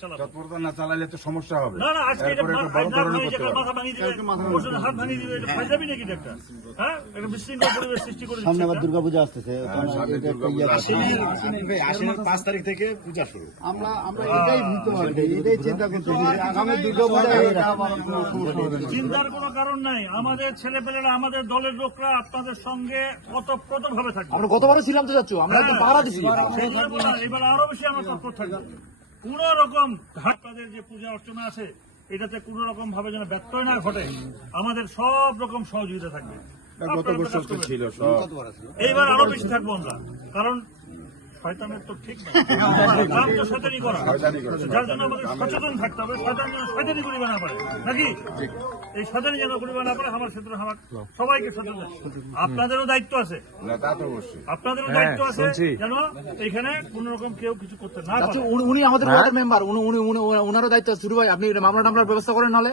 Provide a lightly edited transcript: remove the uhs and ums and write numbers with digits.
চালাবো। তৎপরতা না চালালে তো সমস্যা হবে। না না, আজকে এটা এরপরে একটা বড় ধরনের করতে হবে। মাথা ভাঙিয়ে দিবে, ওর হাত ভাঙিয়ে দিবে, এটা ফায়দাবি নাকি এটা একটা? হ্যাঁ, একটা বিশৃঙ্খল পরিবেশ সৃষ্টি করে সামনে আবার দিচ্ছে। দুর্গাপূজা আসতেছে, সামনে দুর্গাপূজা আসছে। আশ্বিনের 5 তারিখ থেকে পূজা শুরু। আমরা এটাই বুঝতে পারছি, এটাই চিন্তা করতেছি যে আগামী দুর্গাপূজা চিন্তার কোনো কারণ নাই। আমাদের ছেলেপেলেরা, আমাদের দলের লোকরা আপনাদের সঙ্গে ওতপ্রোতভাবে থাকবে। আমরা গতবারও ছিলাম তো চাচ্ছু, আমরা একদম পাহারা দিছি। এবার আরো বেশি আমরা তৎপর থাকবো। কোন রকম ঘাটপাদের যে পূজা অর্চনা আছে, এটাতে কোন রকম ভাবে যেন ব্যত্যয় না ঘটে, আমাদের সব রকম সহযোগিতা থাকবে। গত বছর তো ছিল সব। এইবার আরো বেশি থাকবো আমরা, কারণ শয়তানের তো ঠিক না, কাম তো শয়তানি করা, যার জন্য আমাদের সচেতন থাকতে হবে। শয়তান যেন শয়তানি করিবে না পারে, নাকি? এই শয়তানি যেন করিবে না পারে, আমার ক্ষেত্রে আমার সবাইকে সচেতন। আপনাদেরও দায়িত্ব আছে, না তা তো অবশ্যই। আপনাদেরও দায়িত্ব আছে যেন এখানে কোন রকম কেউ কিছু করতে না পারে। উনি আমাদের মেম্বার, উনারও দায়িত্ব আছে। শুরু ভাই, আপনি মামলা টামলার ব্যবস্থা করেন নাহলে।